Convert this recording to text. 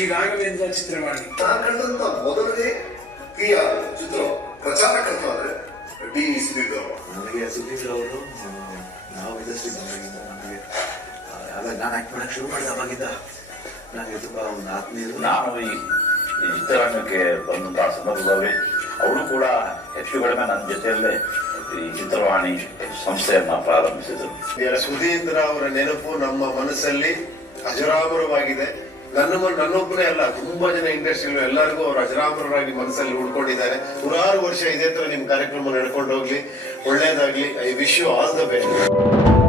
ಶ್ರೀ ರಾಘವೇಂದ್ರ ಚಿತ್ರವಾಣಿ. ನಾನು ಕಂಡಂತ ಮೊದಲನೇ ಕ್ರಿಯ ಚಿತ್ರ ಪ್ರಚಾರಕರ್ತ ಅಂದ್ರೆ ಡಿ ಶ್ರೀಧರ್. ನನಗೆ ಸುಧೀರ್ ಅವರು ನಾವು ಇಂಡಸ್ಟ್ರಿ ಬಂದಾಗಿಂದ ನನಗೆ ನಾನು ಆಕ್ಟ್ ಮಾಡಕ್ಕೆ ಶುರು ಮಾಡಿದ ಅವಾಗಿದ್ದ ನನಗೆ ತುಂಬಾ ಒಂದು ಆತ್ಮೀಯರು. ನಾನು ಈ ಚಿತ್ರರಂಗಕ್ಕೆ ಬಂದಂತಹ ಸಂದರ್ಭದಲ್ಲಿ ಅವರು ಕೂಡ ಹೆಚ್ಚು ಕಡಿಮೆ ನನ್ನ ಜೊತೆಯಲ್ಲೇ ಈ ಚಿತ್ರವಾಣಿ ಸಂಸ್ಥೆಯನ್ನ ಪ್ರಾರಂಭಿಸಿದರು. ಸುಧೀಂದ್ರ ಅವರ ನೆನಪು ನಮ್ಮ ಮನಸ್ಸಲ್ಲಿ ಅಜರಾಮರವಾಗಿದೆ. ನನ್ನೊಬ್ಬನೇ ಅಲ್ಲ, ತುಂಬಾ ಜನ ಇಂಡಸ್ಟ್ರಿಗಳು ಎಲ್ಲರಿಗೂ ಅವರು ಅಜರಾಮರವಾಗಿ ಮನಸ್ಸಲ್ಲಿ ಉಳ್ಕೊಂಡಿದ್ದಾರೆ. ನೂರಾರು ವರ್ಷ ಇದೇ ತರ ನಿಮ್ ಕಾರ್ಯಕ್ರಮ ನಡ್ಕೊಂಡು ಹೋಗ್ಲಿ, ಒಳ್ಳೇದಾಗ್ಲಿ. I wish you all the best.